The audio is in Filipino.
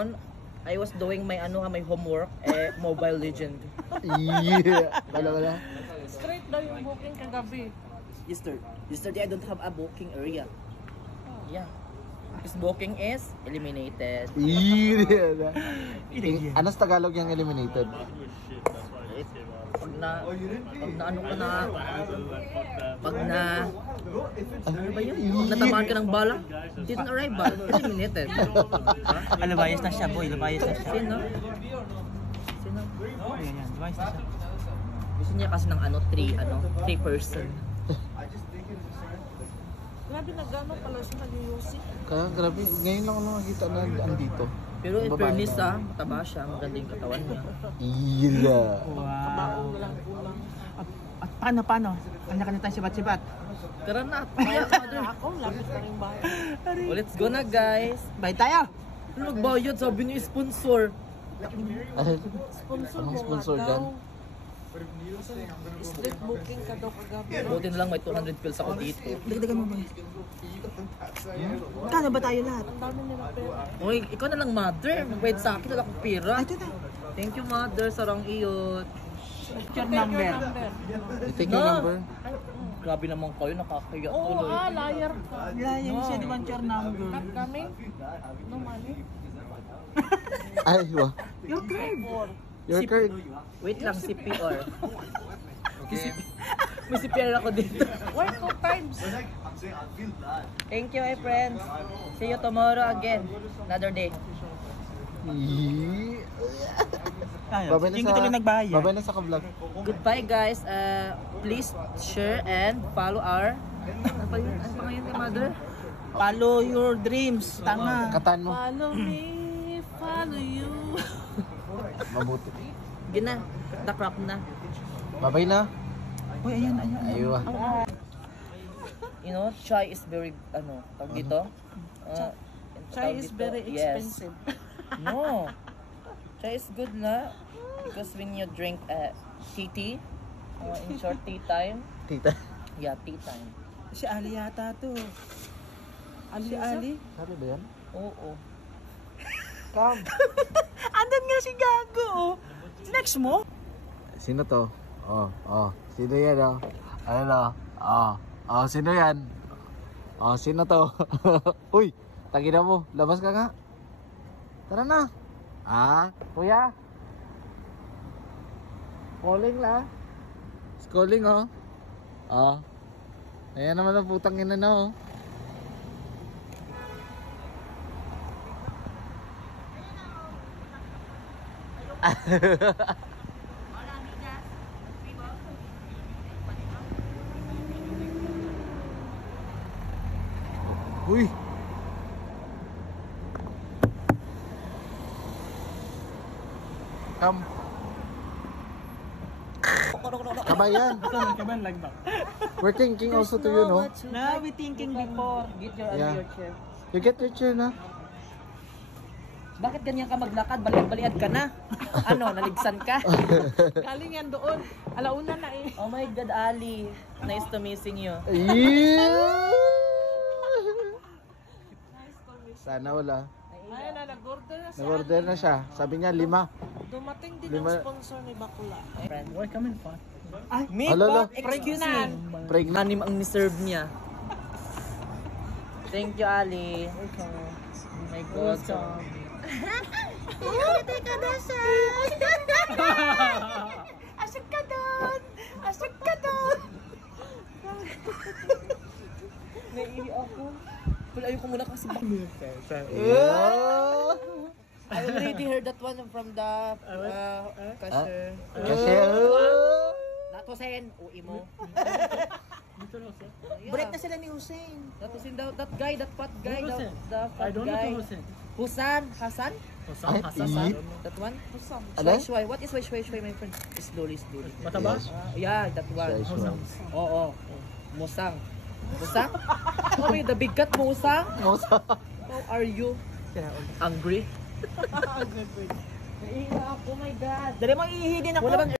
Pokemon, I was doing my my homework, Mobile Legend. Yeah. Wala. Straight daw yung booking kagabi. Yesterday I don't have a booking area. Yeah. Because booking is eliminated. Yeah. Ano sa Tagalog yung eliminated? Pag na ano ka na, pag na, ano ba yun? Pag natamaan ka ng bala, didn't arrive ba? Eliminated. Lumayas na siya, boy. Lumayas na siya. Sino? Ayan, lumayas na siya. Gusto niya kasi ng 3 person. Grabe na gano'n pala siya nag-UC. Kaya grabe, ngayon lang ako nakakita na andito. Pero in fairness mataba siya, maganda yung katawan niya. Ila. Kabaong lang kulang. At paano? Kanya-kanya tayo sibat-sibat. Tara na, Ako, lapit na rin bahay. well, let's go na guys. Bye tayo! Nagbayad, sabi niyo sponsor. Sponsor Anong mo sponsor nga dyan? daw. Street booking ka daw kagabi. Buti na lang may 200 pills ako dito. Dagdagan mo, boy. Kano ba tayo lahat? Ang dami nila pera. Uy, ikaw na lang mother. Magbayad sa akin, wala akong pera. Ito na. Thank you mother, sarang iyot. Your number. Take your number. Grabe naman kayo, nakakaya Oo, tuloy. liar ka. Layan siya naman your number. Cut kami. No money. Ay, wah. Your card. Your card. Wait lang, CPR. May CPR ako dito. Why 2 times? Thank you, my friends. See you tomorrow again. Another day. Babay Yung tuloy nagbayad. Babay na sa ka-vlog. Goodbye, guys. Please share and follow our... Ano pa ngayon ni mother? Follow your dreams. Tama. Kataan mo. Follow me, follow you. Mabuti. Gina, nakrap na. Babay na. Uy, ayan. Aywa. You know, chai is very, tawag dito? Chai is very expensive. Yes. No. Chai is good na. Because when you drink tea, in short tea time. Tita. Yeah, tea time. Si Ali yata to. Si Ali? Sabi ba yan? Oo. Come. Andan nga si Gago. Next mo? Sino to? Sino yan Ano sino yan? Sino to? Uy, tagina mo. Labas ka nga. Tara na. Kuya. Calling la. Calling Ayan naman ang putang ina na Uy. Come. Kabayan. Kaban lang ba? We're thinking also to you, no? Now we thinking before. Get your, Yeah. your chair. You get your chair na. Bakit ganyan ka maglakad? Baliad ka na. Naligsan ka? Galing yan doon. Alauna na eh. Oh my God, Ali. Nice to meeting you. Yeah. Sana wala. Ayun na, nag-order na siya. Nag-order na siya. Sabi niya 5. Dumating din ang sponsor ni Bakula. Friend. Why come in far? Alala. Excuse me. Pregnant. Anim ang niserve niya. Thank you, Ali. Oh my God. Teka na siya! Asok ka doon! Asok ka doon! Naiiyak ako. Pero ayoko muna kasi baka. I already heard that one from the cashier. Natusin, uwi mo. Break na sila ni Hussein. Natusin daw, that guy, that fat guy, Who the Hussein? fat I don't know guy. to Hussein. Hasan? Hasan? Ay, That one? Kusam. Ano? Shway. What is shway, my friend? Slowly. Mataba? Yeah, that one. Shway. Oo. Musang. Musang? Oh, wait, the big cat musang? How are you? Angry? Good. Naiiyak ako, oh my God. Dali mo iihi din ako. Wala bang